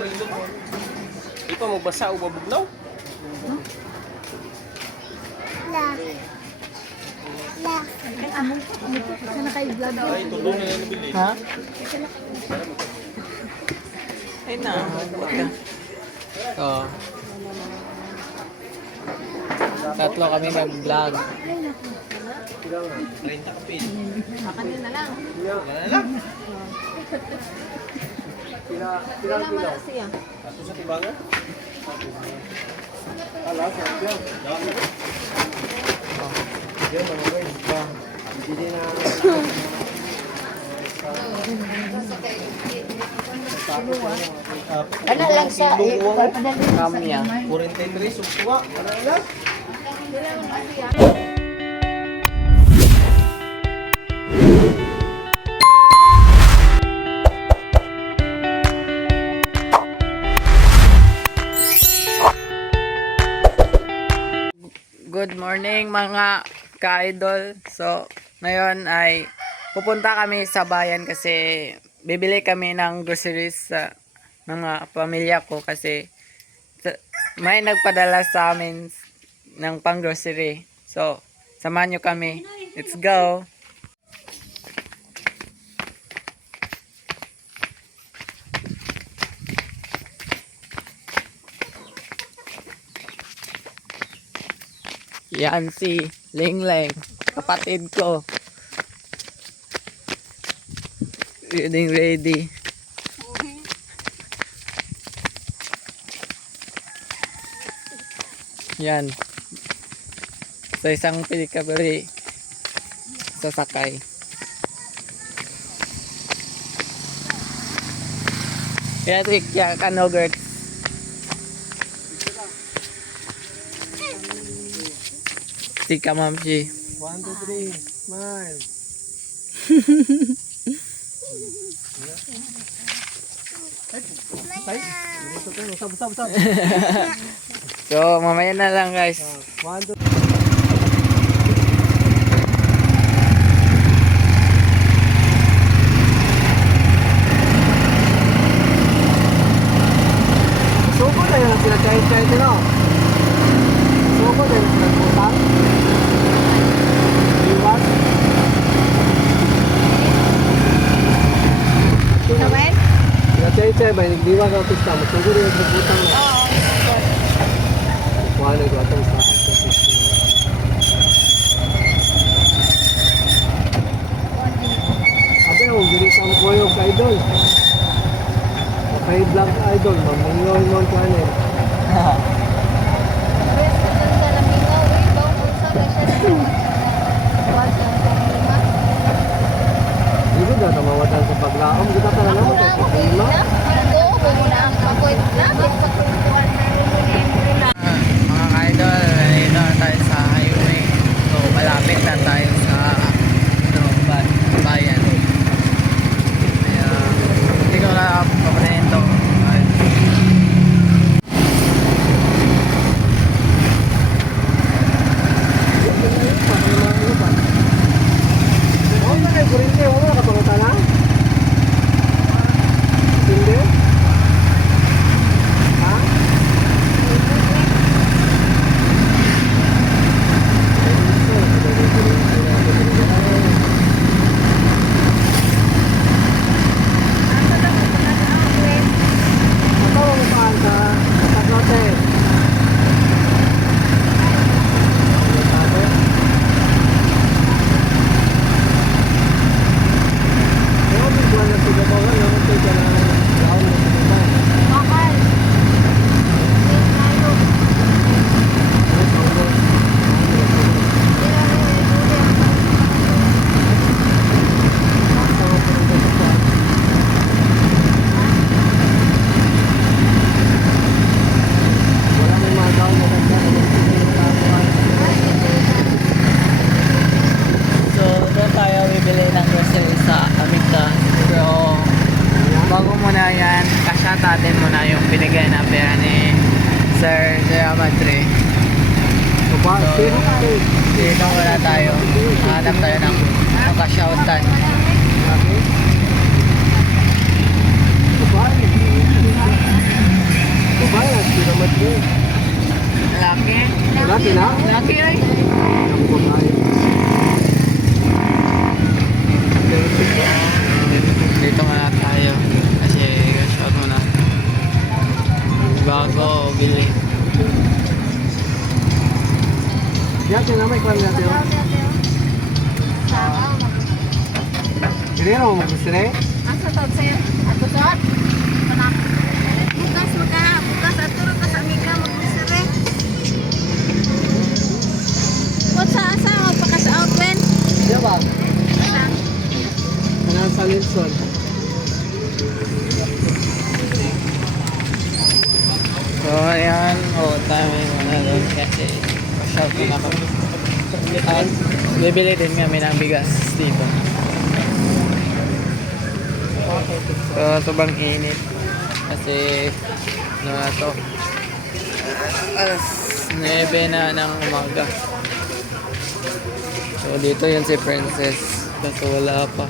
Ikaw magbasa o babugnaw? La. La. Ay, amo. Sana naka-vlog. Ay, tulong na yan nabili. Ha? Ay na, huwag ka. Oo. Tatlo kami mag-vlog. 30 kapil. Kanina na lang. Wala na lang. Kailan mo na siya? Ato sa tibangan? Ano lang siya? Kamya. 43, suksuwa. Wala na lang. Good morning mga ka-idol. So, ngayon ay pupunta kami sa bayan kasi bibili kami ng groceries sa mga pamilya ko kasi may nagpadala sa amin ng pang-grocery. So, samahan nyo kami. Let's go! Yan si Lingleng, kapatid ko. Ready. Yan. Sa isang pilikabari sasakay. Yan kaya kanogert. Tika mamsi. 1, 2, 3, smile. So, mamaya na lang guys. 1, 2, Suko na yan sila chay-chay nila. Suko na yan sila putang. Iwas. Nawin? Sila chay-chay ba? Nagdiwas ang pista. Masugo rin yung putang na. Kuha na yung atong sa Abi, ang giris ang koyo ka idol. Kay vlog idol, mamungoy mo ang channel. Hindi na tamawatan sa paglaom. Kita ka na naman kay problema. Mga ka-idol, dito tayo sa highway. So, malapit na tayo sa bayan. Kaya, hindi ko na papanin ito. Oo, na kay kurente. Wala ka pang tanang? Hindi? Ha? Ito ang paan sa Tagote. So, doon tayo bibili ng grocery sa Amigda. Pero, bago muna yan, kasya natin muna yung binigay na pera ni Sir Madre. Dito muna tayo. Hanap tayo ng kasyautan. Laki. Laki na? Laki ay. Ang babae. Dito nga tayo. Kasi shot mo na. Bago bili. Yate na may kwan natin. Hindi na mo magkasire? Asa to, sir? Ato sir? Bukas maka, bukas ato ka sa Mika mag-sire. Asa magpakas-out when? Diya ba? Asa? Kanang sa Nilsson. So ayan. Tayo muna doon kasi shot na kami. At bibili din kami ng bigas dito. So sobrang init. Kasi ano na to. Alas 9 na ng umaga. So dito yun si Princess. Kasi wala pa.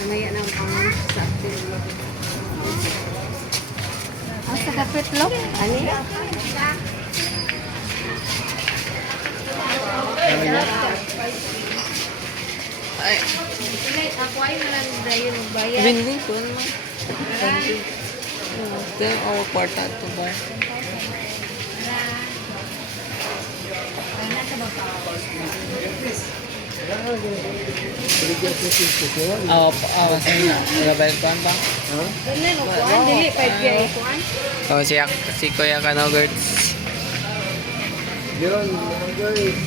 Mamaya na ang sa sa kapit lo? Ani? Ay, Ako ay nalang dayon magbayad. bindi ko naman. Then ako kwarta to ba? Kasi nagabay ko ba? Ganun mo kuan dili 5 gay kuan. Oh, si Kuya Kanogerts. Yun, mga guys.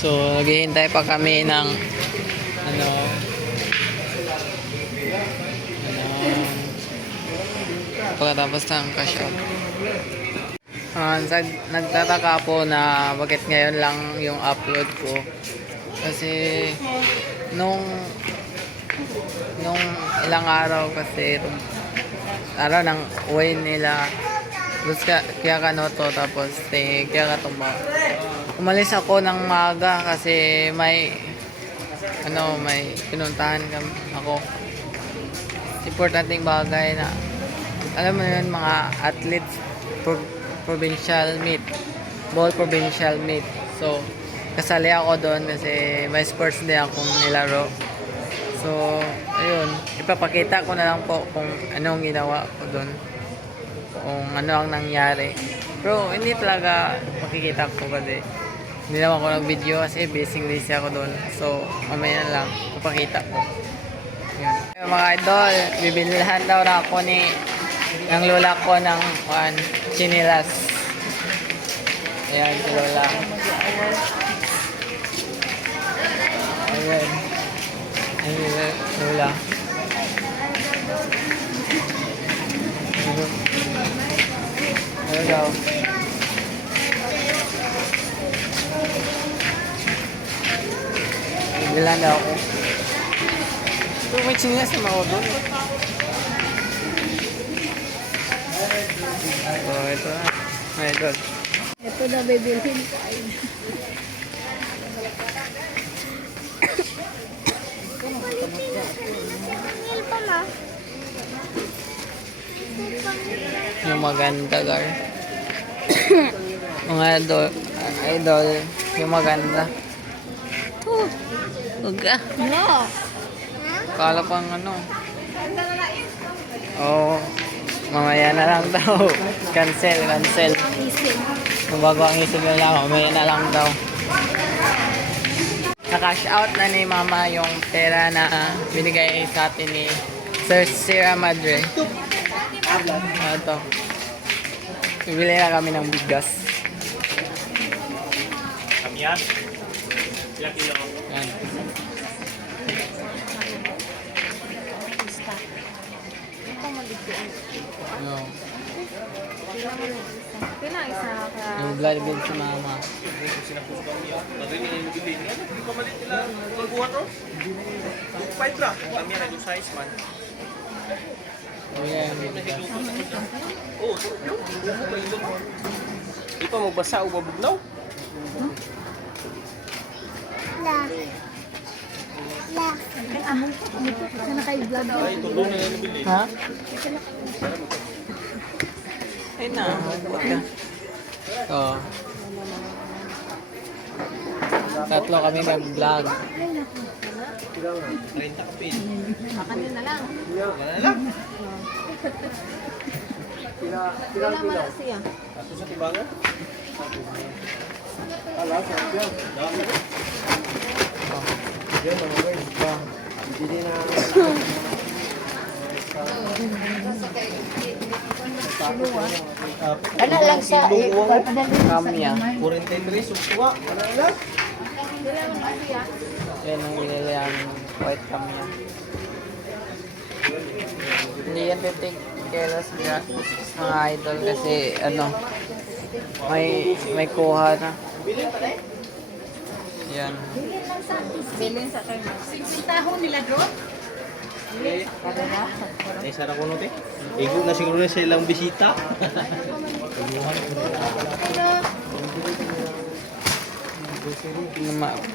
So, naghihintay pa kami ng pagkatapos ng cash out. Nagtataka po na bakit ngayon lang yung upload ko. Kasi nung ilang araw kasi araw ng uwi nila kaya kanoto tapos kaya katumba. Umalis ako ng maaga kasi may pinuntahan ako. Importanteng bagay na alam mo yun, mga athletes provincial meet, ball provincial meet. So kasali ako doon kasi may sports din akong nilaro. So ayun, ipapakita ko na lang po kung anong ginawa ko doon, kung ano ang nangyari. Pero hindi talaga makikita ko kasi hindi naman ako nag-video kasi busy ako doon. So mamaya na lang ipapakita ko. Yun. Mga idol, bibilihan daw na ako ng lola ko ng chinilas. Ayan si lola. Ayan. Ayan lola. Ano daw? Bibilihan daw ako. So, may chinilas na ako doon. Oh, ito na. Ay, ito. Ito na bibilhin ko ay. Pangil pa ma. Yung maganda, gar. Mga idol, yung maganda. Uga. No. Kala pang Oh, mamaya na lang daw. Cancel. Kung bago ang isip na lang, mamaya na lang daw. Na-cash out na ni mama yung pera na binigay sa atin ni Sir Sierra Madre. Ito. Bibili na kami ng bigas. Yan. Ilang kilo? Yan. Yung, Ito na isa ka. yung blood good si mama. Fight lah. Kami na yung size man. Ayan. Di pa magbasa o mabugnaw? La. La. Ay, tulong na yan nabili. Ha? Ay na, huwag ka. Oo. Tatlo kami mag-vlog. 30 kapit. Makanin na lang. Wala lang. Wala man na siya. Ato sa tibangan. Dami. Yan mga guys. Hindi na Ano lang sa Kamya. 43 suksuwa. Wala lang. Yan ang binili ang white kamya. Hindi yan 50 kilos mga idol kasi ano may kuha na. Yan. Bilin sa kayo. Ay, sarap ko no, te. Igo na siguro na silang bisita.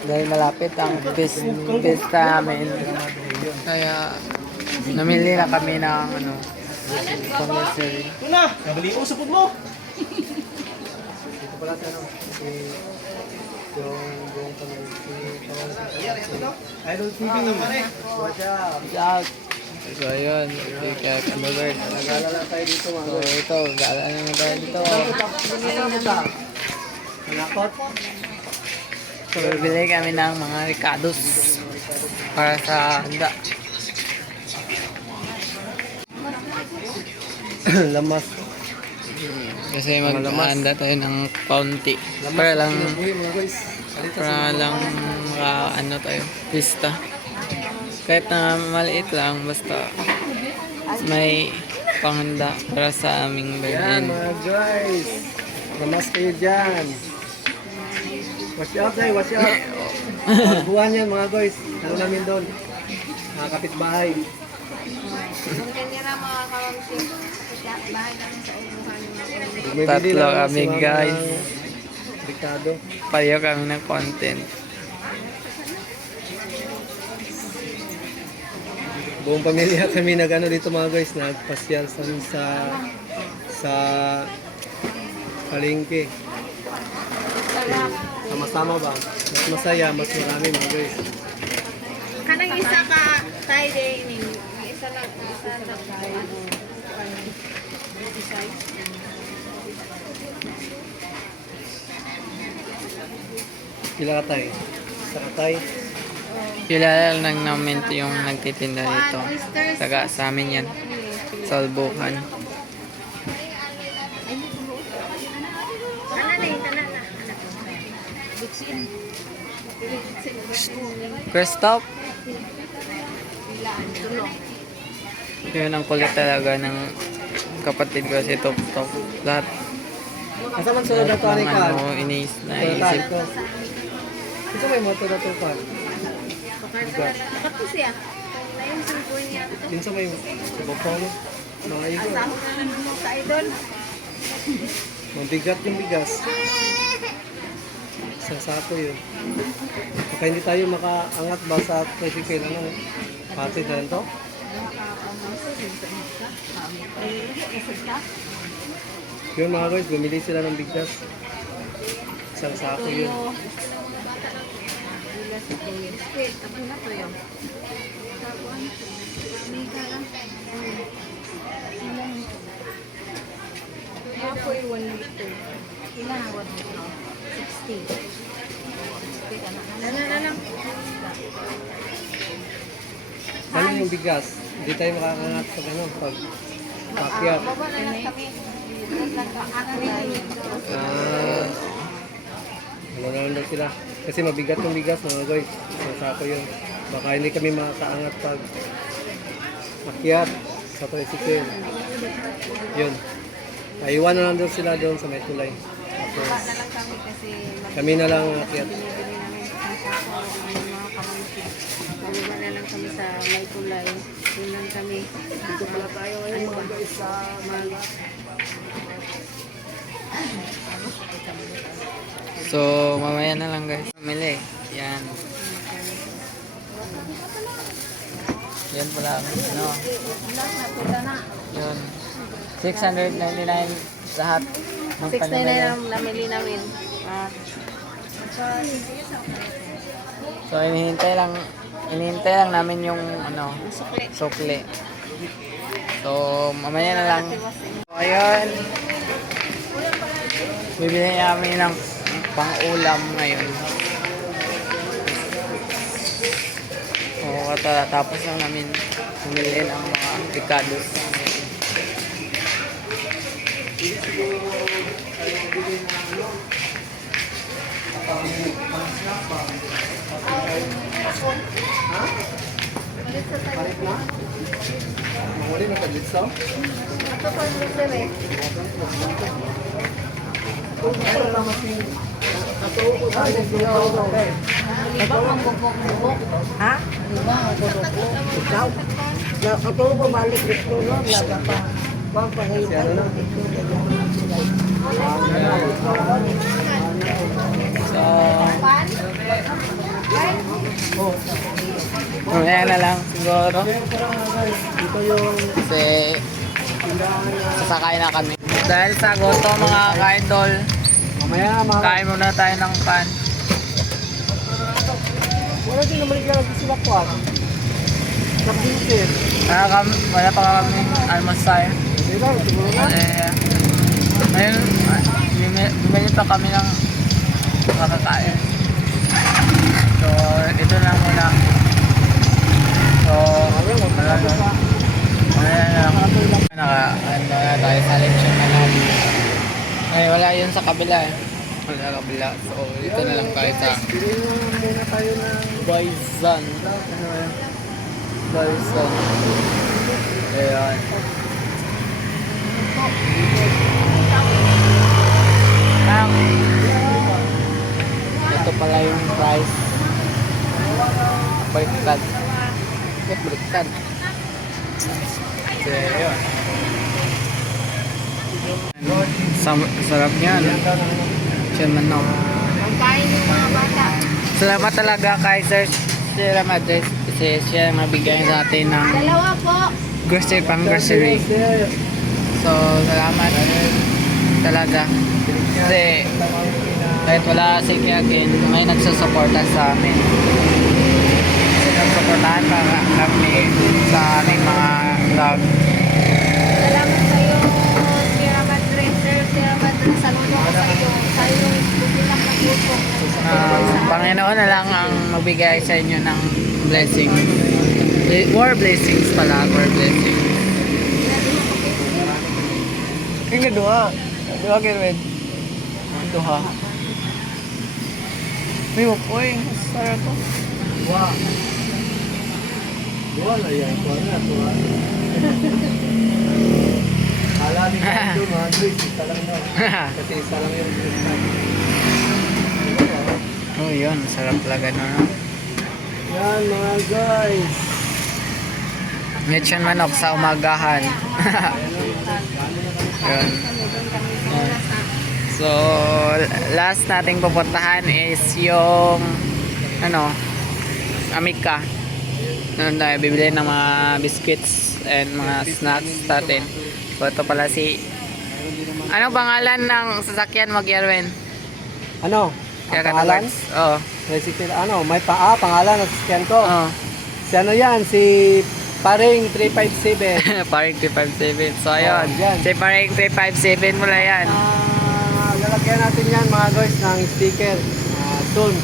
Dahil malapit ang pista namin. Kaya namili na kami ng ano commissary. Ito na! Nabali mo sa food mo! Ito pala sa ano. Yung buong Idol TV. Watch out. Shout! So ayun, kaya Canolord. Nag-alala lang tayo dito mga So guys. ito, gala naman tayo dito. Malakot. So bibili kami ng mga ricados para sa handa. Lamas. Kasi mag-handa tayo ng kaunti. Para lang Mga guys. para lang ano tayo, pista. Kahit na maliit lang, basta may panghanda para sa aming Yan birthday. mga guys. Lamas kayo dyan. Watch out tayo, watch out. Pagbuhan yan mga guys. Ano namin doon? Mga kapitbahay. Kung kanya na mga kawamsin, bahay namin sa ubuhan ng mga Bumibili Tatlo lang kami, si Mama guys. Ricardo. Payo kami ng content. Buong pamilya kami nag-ano dito mga guys, nagpasyal sa palengke. Sama-sama ba? Mas masaya, mas marami mga guys. Kanang isa ka tayo din. Isa lang tayo. Pila ka tayo? Sa katay. Kilala lang namin ito yung nagtitinda dito. Taga sa amin yan. Salbukan. Christoph. Yun ang kulit talaga ng kapatid ko si Tok Tok. Lahat Asa man sulod na to ani ng ka? ano naisip. Ito may moto na to pa. Kato siya. Ngayon sumpoy niya. Yun sa may bukong mga igo. Asaho na lang mo sa idol. Mabigat yung bigas. Isang sako yun. Baka hindi tayo makaangat ba sa tricycle, ano? Pati na rin to? Yun mga guys, bumili sila ng bigas. Isang sako yun. Tapos na to yun. Ako ay 1 liter. Ilan ang 1 liter? 60. Na lang. Ano yung bigas? Hindi tayo makakangat pag ano, pag pakyat. Baba na lang kami. Ano na lang daw sila. Kasi mabigat yung bigas mga guys. Isang sako yun. Baka hindi kami makakaangat pag pakyat sa tricycle. Yun. Naiwan na lang daw sila doon sa may tulay. Tapos Na lang kami kasi kami na lang akyat. binibili namin ang sako ang mga kamansin. Bababa na lang kami sa may kulay. Doon lang kami. Dito pala tayo ngayon. Ano ba? So, mamaya na lang guys. Pamili. Yan. Yan pala. Ano? Yun. 699 lahat. ng 699 panamili. ang namili namin. So, inihintay lang namin yung ano, sukli. So, mamaya na lang. So, ayun. Bibili namin ng pang-ulam ngayon. So, tapos lang namin bumili ng mga picados. Mawali na kadlitsaw. Ito po yung litre eh. Libang ang bubok-bubok. Ha? Libang ang bubok-bubok. Ako bumalik dito no, laga pa. Bang panghipan dito. So, mamaya na lang siguro. Kasi sasakay na kami. Dahil sa goto mga ka-idol, Mamaya na mga... kain muna tayo ng pan. Wala din naman ikalagay sila po ako. Nag-visit. Wala pa kami almusal. Hindi lang, siguro na. Kasi, ngayon, bumili pa kami ng makakain. So, ito na muna. So, wala na. Ano na tayo sa lechon na natin. Ay, wala yun sa kabila eh. Wala sa kabila. So, dito na lang tayo sa Muna tayo ng... Bison. Bison. Ayan. Ito pala yung price. Baliktad. Bakit baliktad? So, yun. Sarap niyan. Siya manok. Pagkain yung mga bata. Salamat talaga kay Sir Sierra Madres kasi siya mabigyan sa atin ng Dalawa po. grocery pang grocery. So, salamat talaga. Kasi kahit wala si Kiakin, may nagsusuporta sa amin. Kasi nagsuportahan pa kami sa aming mga vlog. Salamat kayo, Sierra Madre. Sierra Madre, saludo ko sa iyo. Sa iyo, bubulak na grupo. Panginoon na lang ang magbigay sa inyo ng blessing. More blessings pala, more blessings. Kaya duha. Duha kayo, Red. Duha. May upoy. Sarap to. Wow. Wala yan. Wala. Hala ni Kando, mga Dres. Isa lang na. Kasi isa lang yung Oh, yun. Sarap talaga no. Yan mga guys. Lechon manok sa umagahan. Yun. So, last nating pupuntahan is yung ano, Amika. Noon tayo bibili ng mga biscuits and mga snacks natin. So, ito pala si... Anong pangalan ng sasakyan mo, Gerwin? Ano? Kaya Ang ka pangalan? Oo. Recipe, ano? May pangalan at scan ko. Oo. Si ano yan? Si Paring 357. Paring 357. So, ayun. Oh, yan. Si Paring 357 mula yan. Lalagyan natin yan mga guys ng sticker. Soon.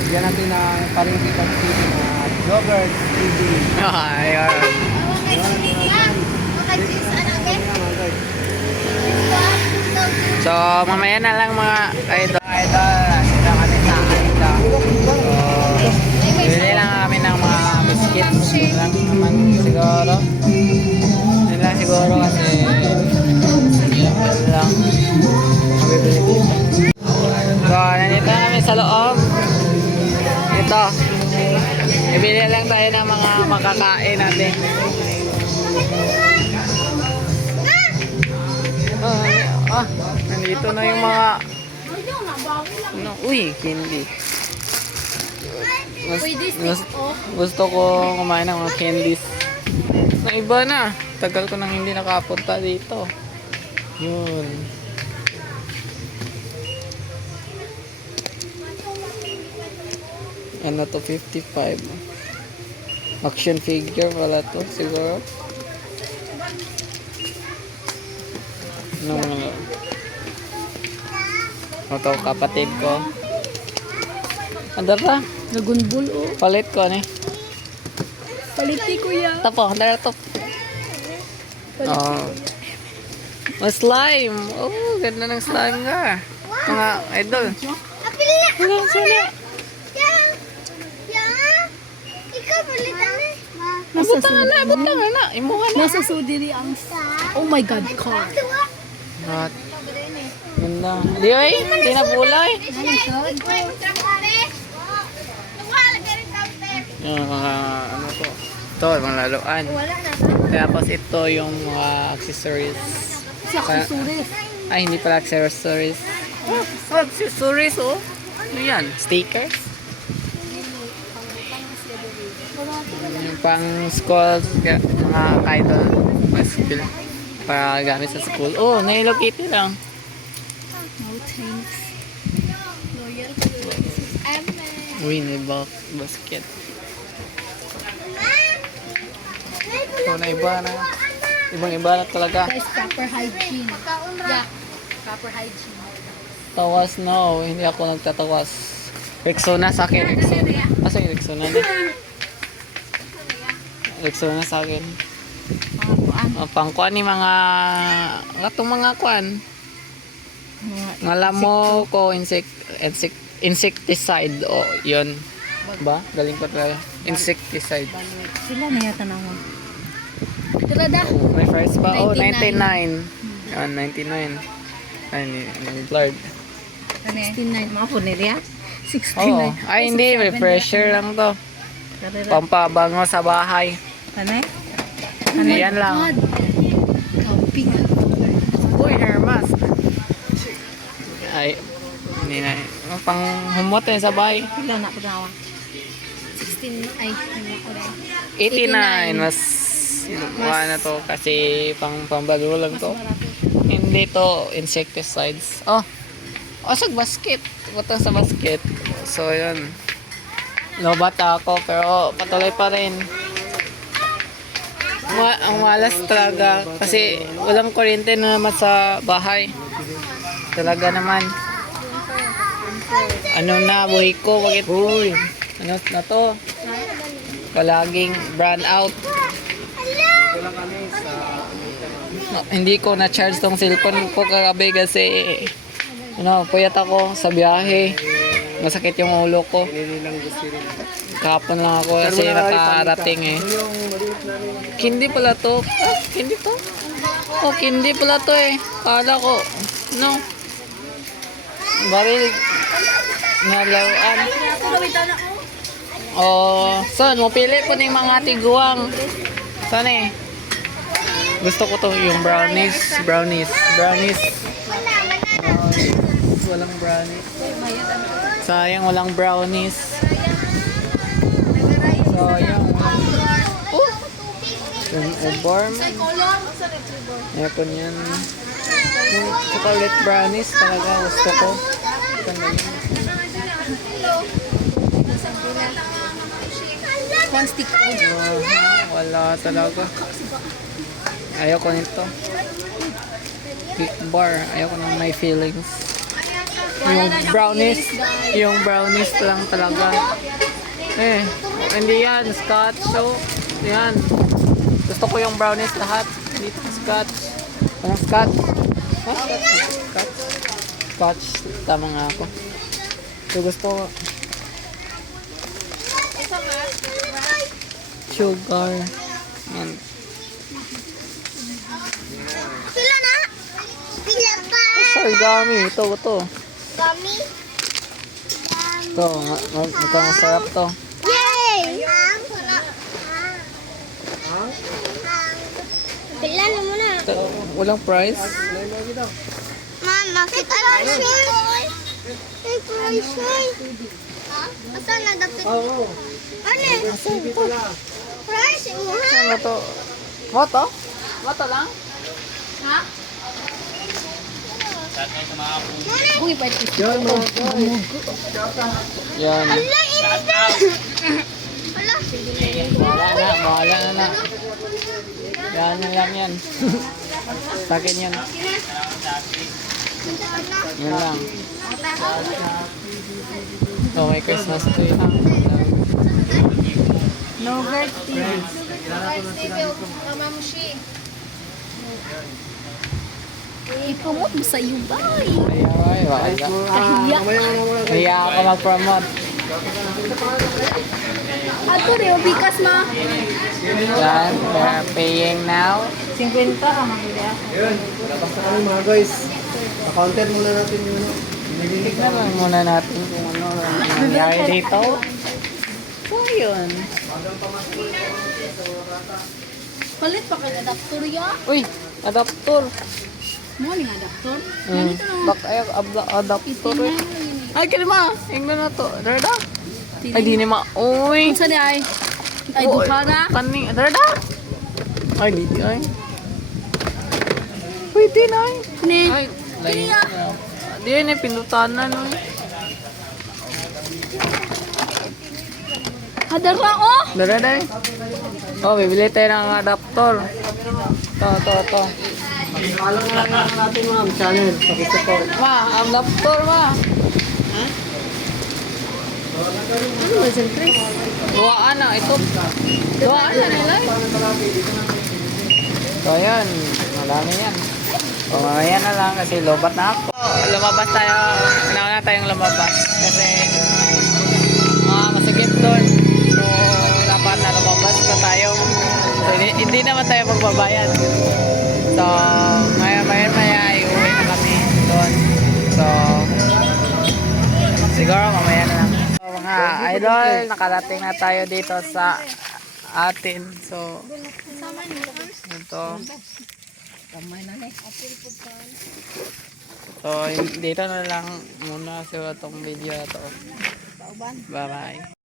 Lagyan natin ng Paring 357 Jogger TV. Ayun. So, mamaya na lang mga idol. Sila kami sa kanila. So, bili lang kami ng mga biscuits. Yun lang naman siguro. Yun lang siguro kasi yun lang. Mabibili dito. So, nandito na kami sa loob. Ito. Bibili lang tayo ng mga makakain natin. Ito na yung mga... Ano? Uy, candy. Gusto ko kumain ng mga candies. Na iba na. Tagal ko nang hindi nakapunta dito. Yun. Ano to, 55. Action figure pala to, siguro. Ano to, kapatid ko. Ano ba? Dragon Ball, oh. Palit ko, ano eh. Paliti, kuya. Tapo, dala to. Oh. Mas slime. Oh, ganda ng slime ka. Mga idol. Wala, sana. Abot na. Imuha na. Nasa sudiri ang... Oh my God, car. At, ganda. Di oy, hindi na bulay. Yung mga ano to. Ito, mga laruan. Tapos ito yung mga accessories. Accessories. Ay, hindi pala accessories. Oh, accessories oh. Ano yan? Stickers? Yung pang school, mga idol, mga school. Para gamit sa school. Oh, Hello Kitty lang. No thanks. Loyal. Uy, may basket. So, na iba na. Ibang-iba na talaga. Guys, proper hygiene. Yeah. Proper hygiene. Tawas no, hindi ako nagtatawas. Rexona sa akin, Rexona. Asa yung Rexona na? Rexona sa akin. Pangkuan ni mga atong mga kuan. Mga lamo ko insecticide o yun. Ba? Galing pa talaga. Insecticide. Sila na yata na mo. Tira da. May price pa? Oh, 99. 99. Yan, 99. Ay, blurred. 69. Mga punirya? 69. Oo. Ay, hindi. Refresher lang to. Pampabango sa bahay. Ano? Yan lang. Camping. Uy, hair mask. Ay, hindi na. Pang humot eh sa bahay. Pila na po dawa? 16. Ay, ano ko rin. 89. Mas mukha na to kasi pambalo lang to. Hindi to insecticides. Oh, sa basket. Butang sa basket. So, yun. Lobat ako pero patuloy pa rin. Ang malas talaga kasi walang kuryente na naman sa bahay. Talaga naman. Ano na, buhay ko. Bakit? Uy. Ano na to? Palaging brand out. No, hindi ko na-charge tong cellphone ko kagabi kasi puyat ako sa biyahe. Masakit yung ulo ko. Kahapon lang ako kasi nakarating eh. Kindi pala to. Ah, kindi to? Oh, kindi pala to eh. Kala ko. No. Baril. Nalawan. Oh, son, mo pili po ng mga tiguang. Saan eh? Gusto ko to yung brownies. Walang brownies. Sayang walang brownies. Sayang. Oh! Yung ubarm. Ayan yan. Yung chocolate brownies talaga gusto ko. One stick po. Wala talaga. Ayoko nito. Big bar. Ayoko nang may feelings. Yung brownies lang talaga. Eh, hindi yan. Scotch. So, yan. Gusto ko yung brownies lahat. Dito scotch. Walang scotch. Ha? Scotch. Tama nga ako. So, gusto ko. Sugar. Yan. Pila na? Pila pa? Sorry, dami. Ito. Kami? Ito, mukhang masarap to. Yay! Pila na muna. Ito, walang price. Mama, kita lang siya. Ha? Asan na dapat? Oo. Ano eh? Price, imuha. Saan mo to? Moto? Moto lang? Ha? Uy, ba't Yan mga guys. Yan. Ala, init na! Ala. Bahala na. Yan na lang yan. Sa akin yan. Yan lang. So, may Christmas tree ha. No birthday. Ipromote mo sa iyo, bye! Ay, wala. Kahiya. Mamaya na muna. Kaya ako mag-promote. Ato rin, bikas ma. Yan, we're paying now. 50 ka mabili ako. Yun. Labas na kami mga guys. Pa-counter muna natin yung ano. Binibili Tignan lang muna natin kung ano ang nangyari dito. So, yun. Palit pa kayo adapter ya? Uy, adapter. Mo ni adapter? Bak ay adapter. Ay, kalima. Ingnan na to. Darda. Ay, di ni ma. Uy. Unsa ni ay? Ay dukara. Kani, darda. Ay, di ay. Uy, di na ay. Ni. Ay, lain. Di ni pinutanan no. Hadara oh. Darda. Oh, bibili tayo ng adapter. To. Alam na lang natin ma'am, channel. Pakisupport. Ma, adapter ma. Ano ba siyempre? Duwaan na ito. Duwaan na nila. So, yun. Marami yan. O, mamaya na lang kasi lobat na ako. Lumabas tayo. Nauna tayong lumabas. Kasi, masigit doon. So, dapat na lumabas pa tayo. So, hindi naman tayo magbabayad. So, maya iuwi na kami doon. So, siguro mamaya na lang. So, mga idol, nakarating na tayo dito sa atin. So, ito. So, dito na lang muna sa itong video na to. Bye-bye.